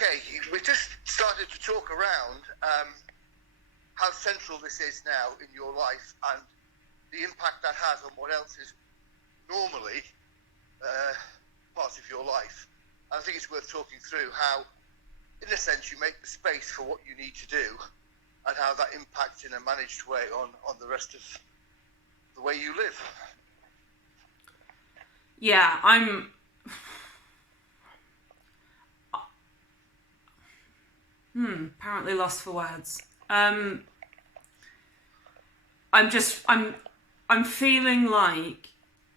Okay, we just started to talk around how central this is now in your life and the impact that has on what else is normally part of your life. And I think it's worth talking through how, in a sense, you make the space for what you need to do and how that impacts in a managed way on the rest of the way you live. Yeah, I'm apparently lost for words. I'm feeling like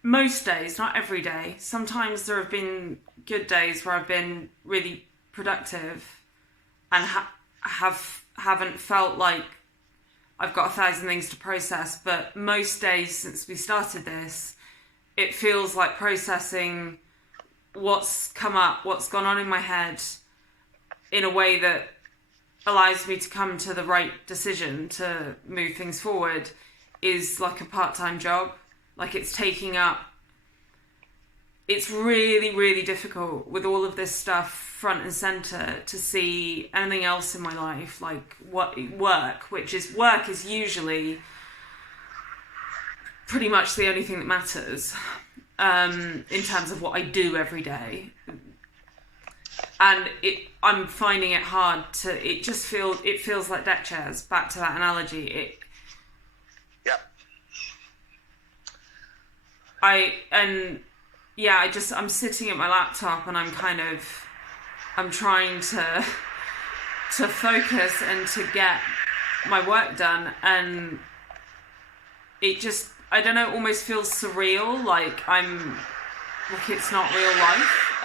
most days, not every day, sometimes there have been good days where I've been really productive and haven't felt like I've got 1,000 things to process, but most days since we started this, it feels like processing what's come up, what's gone on in my head in a way that allows me to come to the right decision to move things forward is like a part-time job. Like it's taking up... It's really, really difficult with all of this stuff front and centre to see anything else in my life, like work is usually pretty much the only thing that matters in terms of what I do every day. And I'm finding it hard to... It feels like deck chairs. Back to that analogy. I'm sitting at my laptop and I'm trying to focus and to get my work done, and it just, I don't know, almost feels surreal, like it's not real life.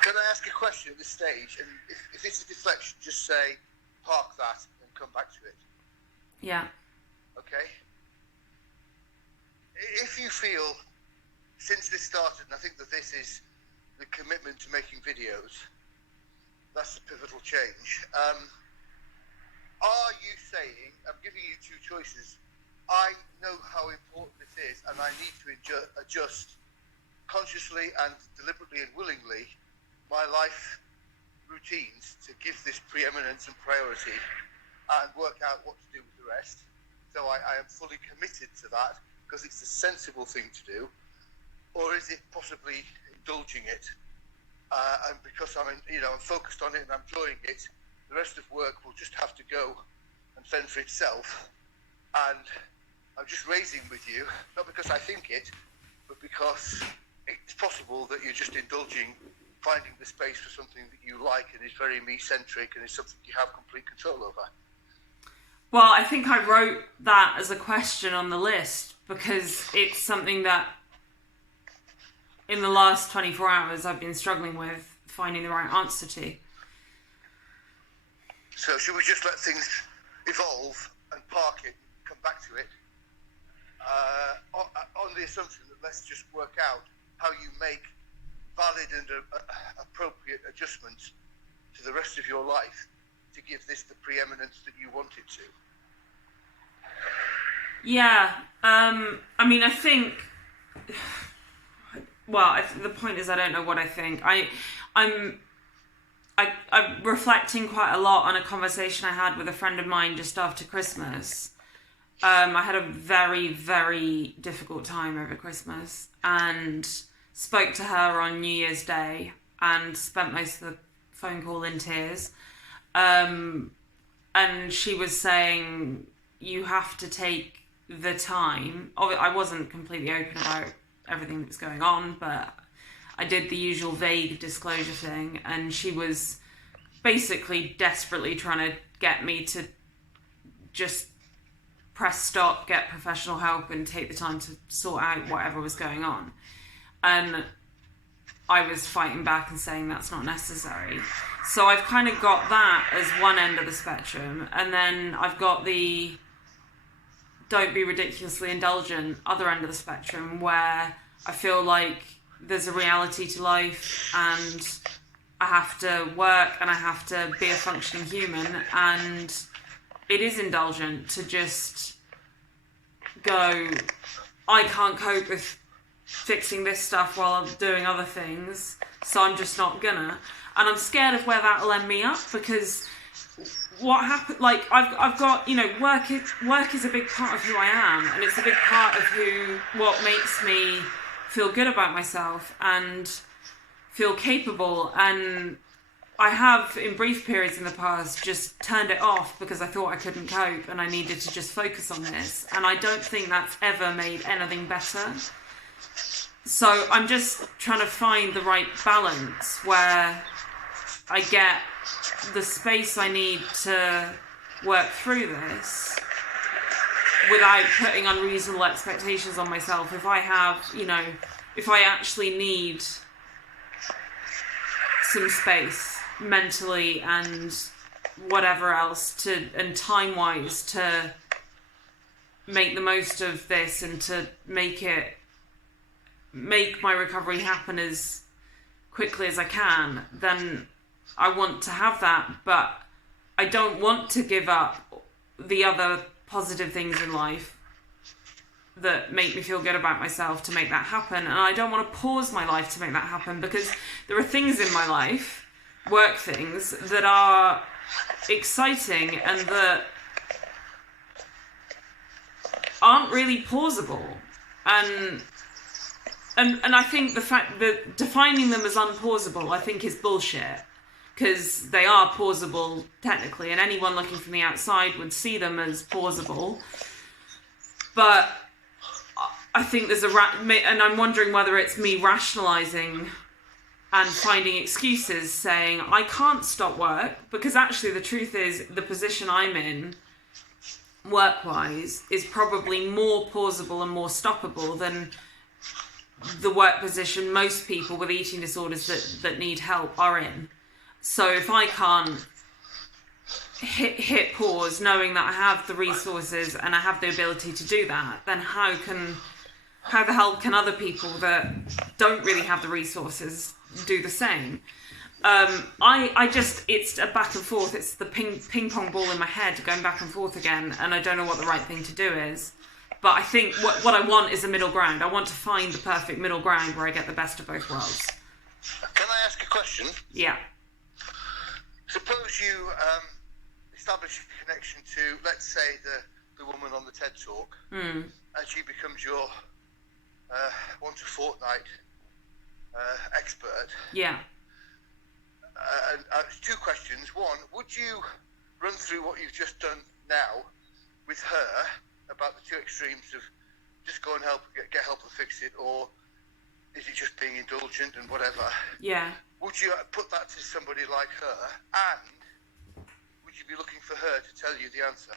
Can I ask a question at this stage? And if it's a deflection, just say, park that and come back to it. Yeah. Okay? If you feel, since this started, and I think that this is the commitment to making videos, that's the pivotal change. Are you saying, I'm giving you two choices, I know how important this is and I need to adjust consciously and deliberately and willingly my life routines to give this preeminence and priority and work out what to do with the rest. So I am fully committed to that because it's a sensible thing to do. Or is it possibly indulging it? And because I'm focused on it and I'm enjoying it, the rest of work will just have to go and fend for itself. And I'm just raising with you, not because I think it, but because it's possible that you're just indulging, finding the space for something that you like and is very me-centric and is something you have complete control over. Well, I think I wrote that as a question on the list because it's something that in the last 24 hours I've been struggling with finding the right answer to. So should we just let things evolve and park it, come back to it, on the assumption that let's just work out how you make valid and appropriate adjustments to the rest of your life to give this the preeminence that you want it to? Yeah, I mean, I think... Well, the point is I don't know what I think. I'm reflecting quite a lot on a conversation I had with a friend of mine just after Christmas. I had a very, very difficult time over Christmas and spoke to her on New Year's Day and spent most of the phone call in tears. And she was saying, you have to take the time. I wasn't completely open about everything that was going on, but I did the usual vague disclosure thing, and she was basically desperately trying to get me to just press stop, get professional help, and take the time to sort out whatever was going on. And I was fighting back and saying that's not necessary. So I've kind of got that as one end of the spectrum, and then I've got the don't be ridiculously indulgent other end of the spectrum, where I feel like there's a reality to life and I have to work and I have to be a functioning human, and it is indulgent to just go, I can't cope with fixing this stuff while I'm doing other things, so I'm just not gonna. And I'm scared of where that'll end me up, because what happened, like, I've got, you know, work is a big part of who I am, and it's a big part of what makes me feel good about myself and feel capable. And I have, in brief periods in the past, just turned it off because I thought I couldn't cope and I needed to just focus on this. And I don't think that's ever made anything better. So I'm just trying to find the right balance where I get the space I need to work through this without putting unreasonable expectations on myself. If I have, you know, if I actually need some space mentally and whatever else and time-wise to make the most of this and to make my recovery happen as quickly as I can, then I want to have that. But I don't want to give up the other positive things in life that make me feel good about myself to make that happen. And I don't want to pause my life to make that happen, because there are things in my life, work things, that are exciting and that aren't really pausable. And I think the fact that defining them as unpausable, I think, is bullshit, because they are pausable technically, and anyone looking from the outside would see them as pausable. But I think there's and I'm wondering whether it's me rationalising and finding excuses, saying I can't stop work, because actually the truth is the position I'm in work-wise is probably more pausable and more stoppable than the work position most people with eating disorders that need help are in. So if I can't hit pause knowing that I have the resources and I have the ability to do that, then how the hell can other people that don't really have the resources do the same? It's a back and forth. It's the ping pong ball in my head going back and forth again, and I don't know what the right thing to do is. But I think what I want is a middle ground. I want to find the perfect middle ground where I get the best of both worlds. Can I ask a question? Yeah. Suppose you establish a connection to, let's say, the woman on the TED Talk, and she becomes your once a fortnight expert. Yeah. And two questions. One, would you run through what you've just done now with her about the two extremes of just go and get help and fix it, or is it just being indulgent and whatever? Yeah. Would you put that to somebody like her, and would you be looking for her to tell you the answer?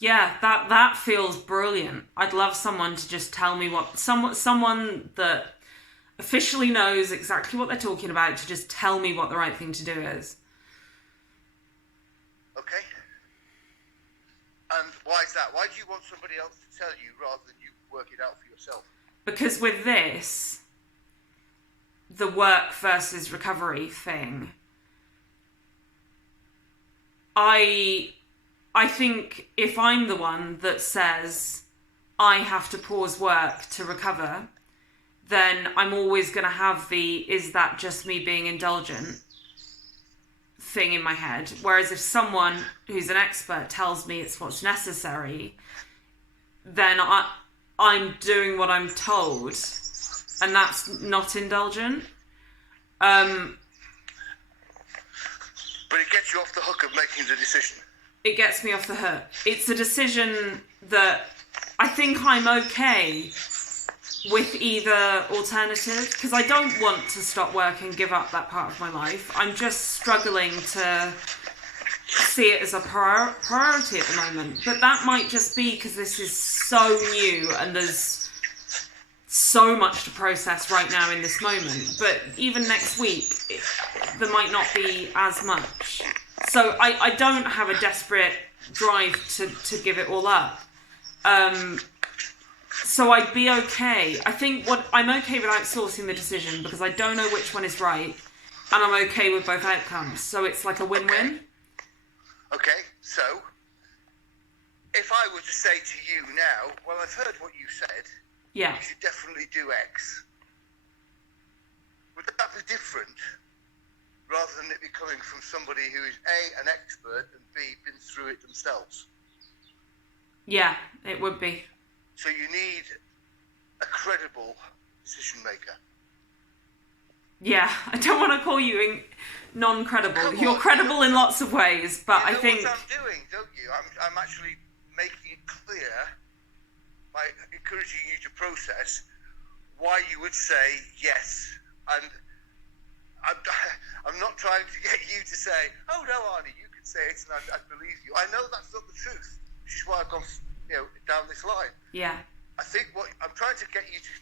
Yeah, that feels brilliant. I'd love someone to just tell me someone that officially knows exactly what they're talking about to just tell me what the right thing to do is. Okay. And why is that? Why do you want somebody else to tell you rather than you work it out for yourself? Because with this, the work versus recovery thing, I think if I'm the one that says I have to pause work to recover, then I'm always going to have is that just me being indulgent thing in my head. Whereas if someone who's an expert tells me it's what's necessary, then I'm doing what I'm told, and that's not indulgent. But it gets you off the hook of making the decision. It gets me off the hook. It's a decision that I think I'm okay with either alternative, because I don't want to stop work and give up that part of my life. I'm just struggling to see it as a priority at the moment. But that might just be because this is so new and there's so much to process right now in this moment. But even next week, there might not be as much. So I don't have a desperate drive to give it all up. So I'd be okay. I think I'm okay with outsourcing the decision because I don't know which one is right, and I'm okay with both outcomes. So it's like a win-win. Okay, so if I were to say to you now, well, I've heard what you said. Yeah. You should definitely do X. Would that be different rather than it be coming from somebody who is A, an expert, and B, been through it themselves. Yeah, it would be. So you need a credible decision maker. Yeah, I don't want to call you non-credible. Come You're on, credible in lots of ways, but you know I think... what I'm doing, don't you? I'm actually making it clear by encouraging you to process why you would say yes. And I'm not trying to get you to say, oh no, Arnie, you can say it and I believe you. I know that's not the truth, which is why I've gone down this line. Yeah. I think what I'm trying to get you to